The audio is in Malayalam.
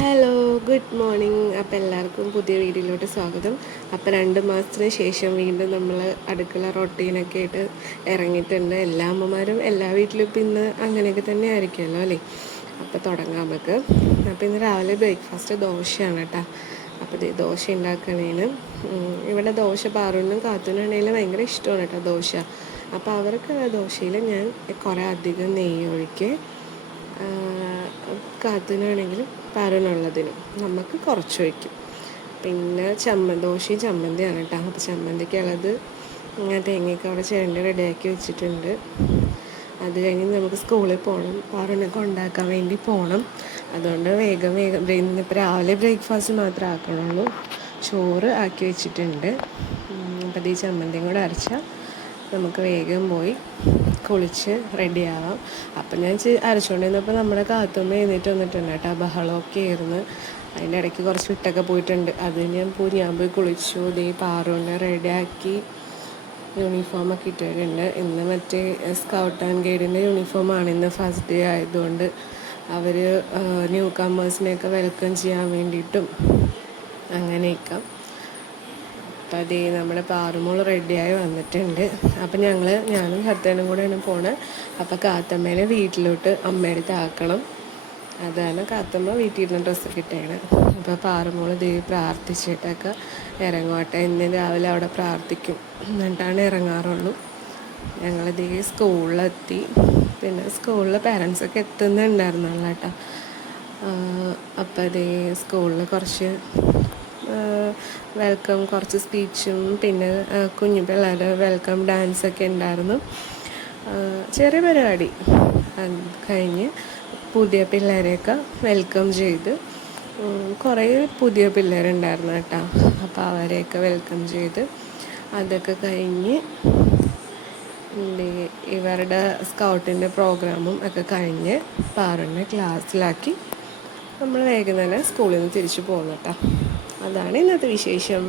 Hello, good morning. അപ്പോൾ എല്ലാവർക്കും പുതിയ വീഡിയോയിലോട്ട് സ്വാഗതം. അപ്പോൾ 2 മാസത്തിന് ശേഷം വീണ്ടും നമ്മൾ അടുക്കള റൊട്ടീനൊക്കെ ആയിട്ട് ഇറങ്ങിയിട്ടുണ്ട്. എല്ലാ അമ്മമാരും എല്ലാ വീട്ടിലും ഇപ്പം ഇന്ന് അങ്ങനെയൊക്കെ തന്നെ ആയിരിക്കുമല്ലോ അല്ലേ. അപ്പോൾ തുടങ്ങാം നമുക്ക്. അപ്പോൾ ഇന്ന് രാവിലെ ബ്രേക്ക്ഫാസ്റ്റ് ദോശയാണ് കേട്ടോ. അപ്പോൾ ദോശ ഉണ്ടാക്കണേന് ഇവിടെ ദോശ പാറുവിനും കാത്തുനാണെങ്കിലും ഭയങ്കര ഇഷ്ടമാണ് കേട്ടോ ദോശ. അപ്പോൾ അവർക്കുള്ള ദോശയിൽ ഞാൻ കുറേ അധികം നെയ്യ് ഒഴിക്കുക, കാത്തുനാണെങ്കിലും പാറിനുള്ളതിനും നമുക്ക് കുറച്ച് വയ്ക്കും. പിന്നെ ദോശയും ചമ്മന്തിയാണ് കേട്ടോ. അപ്പോൾ ചമ്മന്തിക്കുള്ളത് ഞാൻ തേങ്ങയൊക്കെ അവിടെ ചേരണ്ടി റെഡിയാക്കി വെച്ചിട്ടുണ്ട്. അത് കഴിഞ്ഞ് നമുക്ക് സ്കൂളിൽ പോകണം, പാറിനൊക്കെ ഉണ്ടാക്കാൻ വേണ്ടി പോകണം. അതുകൊണ്ട് വേഗം ഇന്നിപ്പോൾ രാവിലെ ബ്രേക്ക്ഫാസ്റ്റ് മാത്രമേ ആക്കണുള്ളൂ. ചോറ് ആക്കി വെച്ചിട്ടുണ്ട്. അപ്പോൾ ഈ ചമ്മന്തിയും കൂടെ അരച്ചാൽ നമുക്ക് വേഗം പോയി കുളിച്ച് റെഡിയാവാം. അപ്പം ഞാൻ അരച്ചുകൊണ്ടിരുന്നപ്പോൾ നമ്മുടെ കാത്തുമ്മ എഴുന്നേറ്റ് വന്നിട്ടുണ്ട് കേട്ടോ. ബഹളമൊക്കെ ആയിരുന്നു. അതിൻ്റെ ഇടയ്ക്ക് കുറച്ച് വിട്ടൊക്കെ പോയിട്ടുണ്ട്. അത് ഞാൻ പോയി കുളിച്ചു. പാറുവിനെ റെഡിയാക്കി യൂണിഫോമൊക്കെ ഇട്ടിട്ടുണ്ട്. ഇന്ന് മറ്റേ സ്കൗട്ട് ആൻഡ് ഗൈഡിൻ്റെ യൂണിഫോമാണ്. ഇന്ന് ഫസ്റ്റ് ഡേ ആയതുകൊണ്ട് അവർ ന്യൂ കമേഴ്സിനെയൊക്കെ വെൽക്കം ചെയ്യാൻ വേണ്ടിയിട്ടും അങ്ങനെയൊക്കെ. അപ്പോൾ നമ്മുടെ പാറുമോൾ റെഡിയായി വന്നിട്ടുണ്ട്. അപ്പം ഞാനും സത്യനും കൂടെയാണ് പോണത്. അപ്പോൾ കാത്തമ്മേനെ വീട്ടിലോട്ട് അമ്മയുടെ ആക്കണം. അതാണ് കാത്തമ്മ വീട്ടിലിരുന്ന ഡ്രസ്സൊക്കെ ഇട്ടേണ്. അപ്പോൾ പാറുമോൾ പ്രാർത്ഥിച്ചിട്ടൊക്കെ ഇറങ്ങോട്ടെ. ഇന്ന് രാവിലെ അവിടെ പ്രാർത്ഥിക്കും, എന്നിട്ടാണ് ഇറങ്ങാറുള്ളൂ. ഞങ്ങൾ സ്കൂളിലെത്തി. പിന്നെ സ്കൂളിൽ പാരൻസൊക്കെ എത്തുന്നുണ്ടായിരുന്നല്ലോ കേട്ടോ. അപ്പോൾ സ്കൂളിൽ കുറച്ച് വെൽക്കം, കുറച്ച് സ്പീച്ചും പിന്നെ കുഞ്ഞു പിള്ളേരുടെ വെൽക്കം ഡാൻസൊക്കെ ഉണ്ടായിരുന്നു. ചെറിയ പരിപാടി കഴിഞ്ഞ് പുതിയ പിള്ളേരെയൊക്കെ വെൽക്കം ചെയ്ത്, കുറേ പുതിയ പിള്ളേരുണ്ടായിരുന്നു കേട്ടോ. അപ്പോൾ അവരെയൊക്കെ വെൽക്കം ചെയ്ത് അതൊക്കെ കഴിഞ്ഞ് ഇവരുടെ സ്കൗട്ടിൻ്റെ പ്രോഗ്രാമും ഒക്കെ കഴിഞ്ഞ് പാറുവിനെ ക്ലാസ്സിലാക്കി നമ്മൾ വേഗം തന്നെ സ്കൂളിൽ നിന്ന് തിരിച്ചു പോകുന്നു കേട്ടോ. അതാണ് ഇന്നത്തെ വിശേഷം.